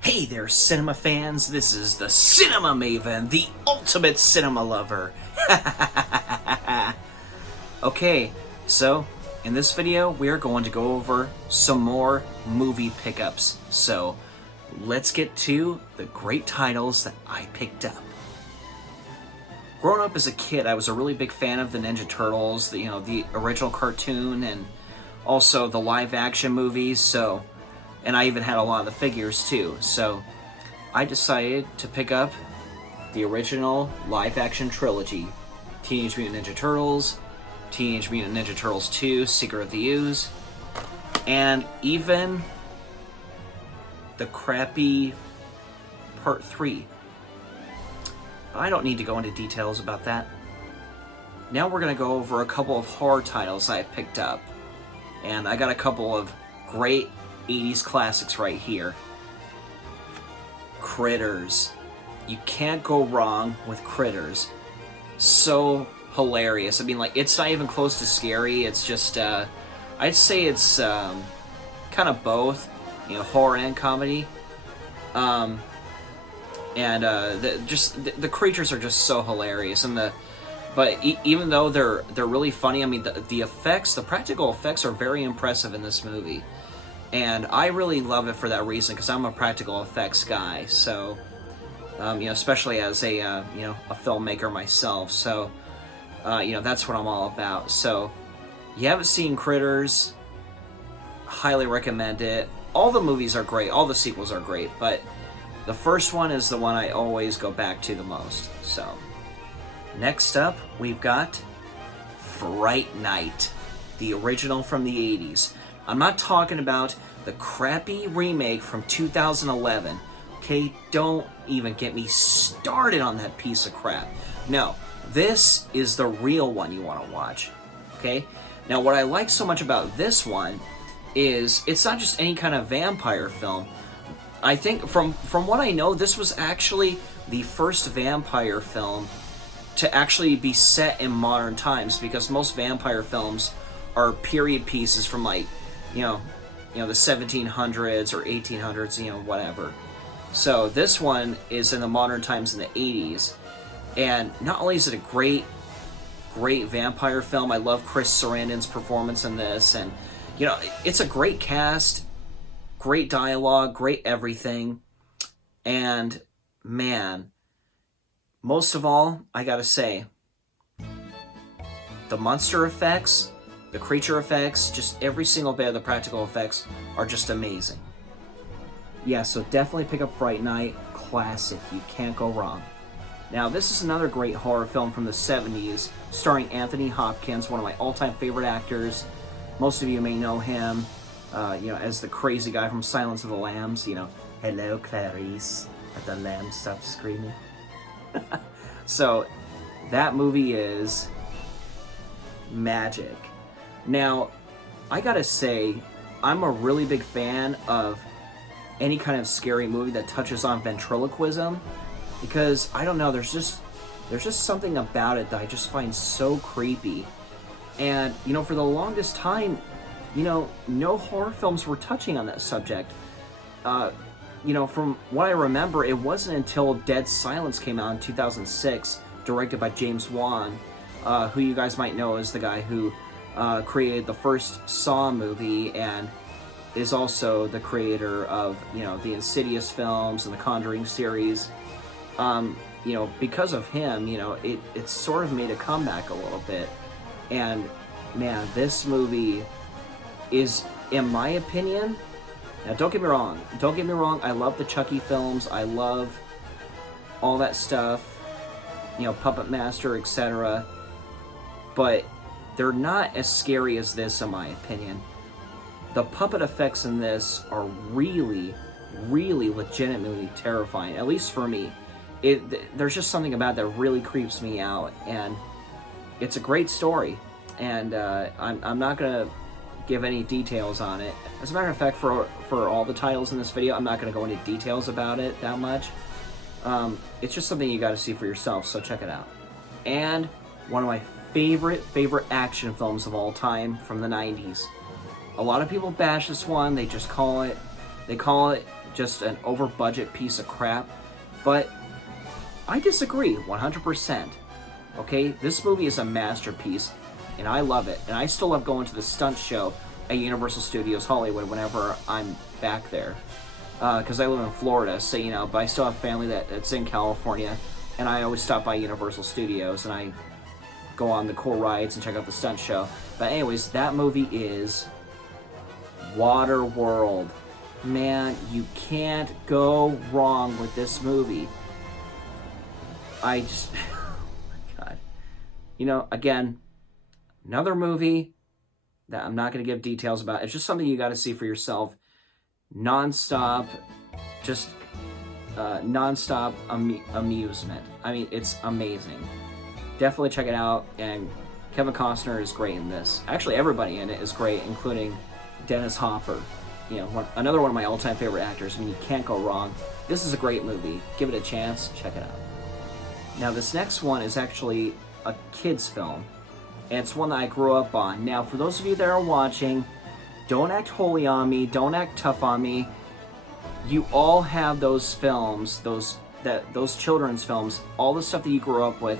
Hey there, cinema fans. This is the Cinema Maven, the ultimate cinema lover. Okay, so in this video, we are going to go over some more movie pickups. So let's get to the great titles that I picked up. Growing up as a kid, I was a really big fan of the Ninja Turtles, the original cartoon, and also the live-action movies. And I even had a lot of the figures too. So I decided to pick up the original live-action trilogy: Teenage Mutant Ninja Turtles, Teenage Mutant Ninja Turtles 2: Secret of the Ooze, and even the crappy Part 3. I don't need to go into details about that. Now we're going to go over a couple of horror titles I picked up. And I got a couple of great 80s classics right here. Critters. You can't go wrong with Critters. So hilarious. I mean, like, it's not even close to scary. It's just, I'd say it's kind of both, horror and comedy. The creatures are just so hilarious, but even though they're really funny, I mean, the effects, the practical effects are very impressive in this movie, and I really love it for that reason, because I'm a practical effects guy. So, especially as a filmmaker myself. So, that's what I'm all about. So, you haven't seen Critters? Highly recommend it. All the movies are great. All the sequels are great, but the first one is the one I always go back to the most. So, next up, we've got Fright Night, the original from the 80s. I'm not talking about the crappy remake from 2011. Okay, don't even get me started on that piece of crap. No, this is the real one you want to watch. Okay? Now, what I like so much about this one is it's not just any kind of vampire film. I think, from what I know, this was actually the first vampire film to actually be set in modern times, because most vampire films are period pieces from, like, the 1700s or 1800s, whatever. So this one is in the modern times in the 80s, and not only is it a great vampire film, I love Chris Sarandon's performance in this, and it's a great cast. Great dialogue, great everything, and man, most of all, I gotta say, the monster effects, the creature effects, just every single bit of the practical effects are just amazing. Yeah, so definitely pick up Fright Night. Classic, you can't go wrong. Now, this is another great horror film from the 70s, starring Anthony Hopkins, one of my all-time favorite actors. Most of you may know him as the crazy guy from Silence of the Lambs, hello Clarice, let the lamb stop screaming. So, that movie is magic. Now, I gotta say, I'm a really big fan of any kind of scary movie that touches on ventriloquism, because, I don't know, there's just something about it that I just find so creepy. And, for the longest time, no horror films were touching on that subject. From what I remember, it wasn't until Dead Silence came out in 2006, directed by James Wan, who you guys might know as the guy who created the first Saw movie, and is also the creator of, the Insidious films and the Conjuring series. Because of him, it sort of made a comeback a little bit. And, man, this movie is, in my opinion, now don't get me wrong, I love the Chucky films, I love all that stuff, Puppet Master, etc., but they're not as scary as this, in my opinion. The puppet effects in this are really, really legitimately terrifying, at least for me. There's just something about it that really creeps me out, and it's a great story, and I'm not going to give any details on it. As a matter of fact, for all the titles in this video, I'm not going to go into details about it that much. It's just something you got to see for yourself, so check it out. And one of my favorite action films of all time from the 90s, a lot of people bash this one. They call it just an over-budget piece of crap. But I disagree 100%. Okay, this movie is a masterpiece, and I love it. And I still love going to the stunt show at Universal Studios Hollywood whenever I'm back there. Because I live in Florida, so, you know, but I still have family that's in California, and I always stop by Universal Studios, and I go on the cool rides and check out the stunt show. But anyways, that movie is Waterworld. Man, you can't go wrong with this movie. I just... oh my God. You know, again, another movie that I'm not going to give details about. It's just something you got to see for yourself. Non-stop, just non-stop amusement. I mean, it's amazing. Definitely check it out, and Kevin Costner is great in this. Actually, everybody in it is great, including Dennis Hopper. You know, another one of my all-time favorite actors. I mean, you can't go wrong. This is a great movie. Give it a chance. Check it out. Now, this next one is actually a kid's film, and it's one that I grew up on. Now, for those of you that are watching, don't act holy on me. Don't act tough on me. You all have those films, those children's films, all the stuff that you grew up with,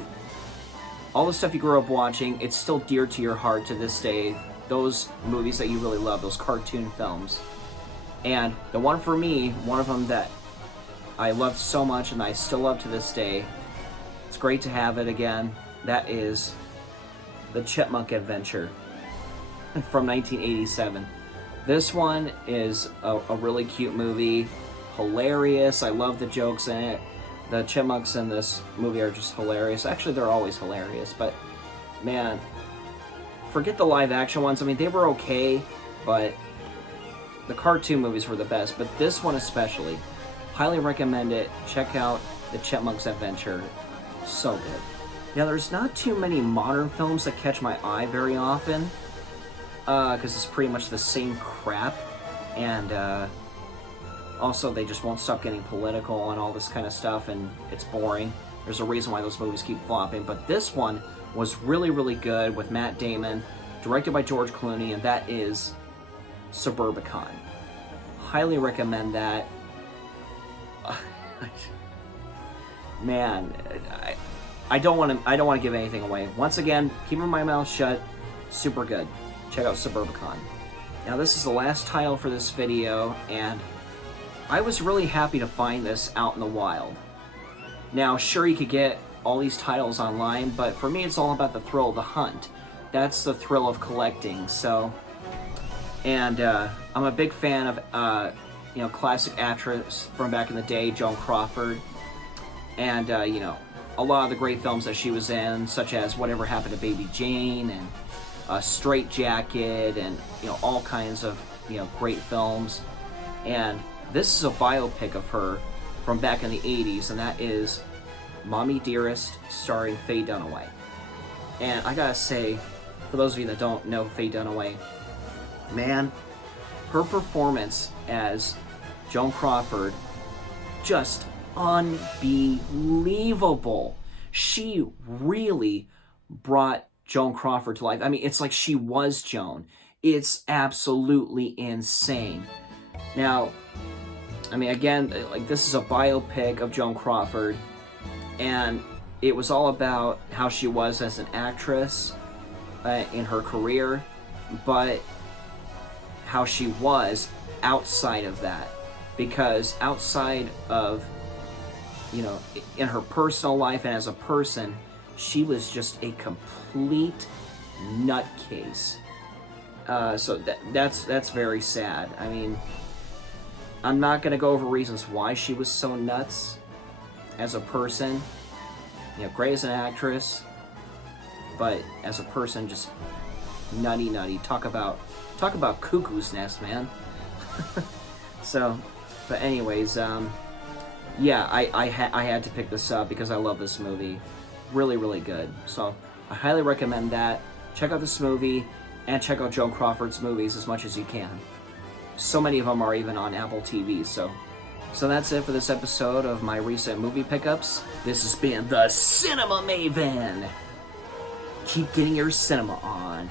all the stuff you grew up watching. It's still dear to your heart to this day. Those movies that you really love, those cartoon films. And the one for me, one of them that I loved so much and I still love to this day, it's great to have it again, that is the Chipmunk Adventure from 1987. This one is a really cute movie, hilarious. I love the jokes in it. The chipmunks in this movie are just hilarious. Actually, they're always hilarious, but man, forget the live action ones. I mean, they were okay, but the cartoon movies were the best. But this one especially, highly recommend it. Check out the Chipmunk's Adventure. So good. Now, there's not too many modern films that catch my eye very often, because it's pretty much the same crap, and also they just won't stop getting political and all this kind of stuff, and it's boring. There's a reason why those movies keep flopping, but this one was really, really good with Matt Damon, directed by George Clooney, and that is Suburbicon. Highly recommend that. Man, I don't want to give anything away. Once again, keeping my mouth shut. Super good. Check out Suburbicon. Now, this is the last title for this video, and I was really happy to find this out in the wild. Now, sure, you could get all these titles online, but for me, it's all about the thrill of the hunt. That's the thrill of collecting. So, and I'm a big fan of you know, classic actress from back in the day, Joan Crawford, and you know, a lot of the great films that she was in, such as Whatever Happened to Baby Jane and Straight Jacket, and you know, all kinds of, you know, great films. And this is a biopic of her from back in the 80s, and that is Mommy Dearest, starring Faye Dunaway. And I gotta say, for those of you that don't know Faye Dunaway, man, her performance as Joan Crawford, just unbelievable. She really brought Joan Crawford to life. I mean, it's like she was Joan. It's absolutely insane. Now, I mean, again, like, this is a biopic of Joan Crawford, and it was all about how she was as an actress in her career, but how she was outside of that. Because outside of, you know, in her personal life and as a person, she was just a complete nutcase. So that's very sad. I mean, I'm not going to go over reasons why she was so nuts as a person. You know, great as an actress, but as a person, just nutty. Talk about cuckoo's nest, man. So, but anyways, yeah, I had to pick this up because I love this movie. Really, really good. So I highly recommend that. Check out this movie and check out Joan Crawford's movies as much as you can. So many of them are even on Apple TV. So that's it for this episode of my recent movie pickups. This has been the Cinema Maven. Keep getting your cinema on.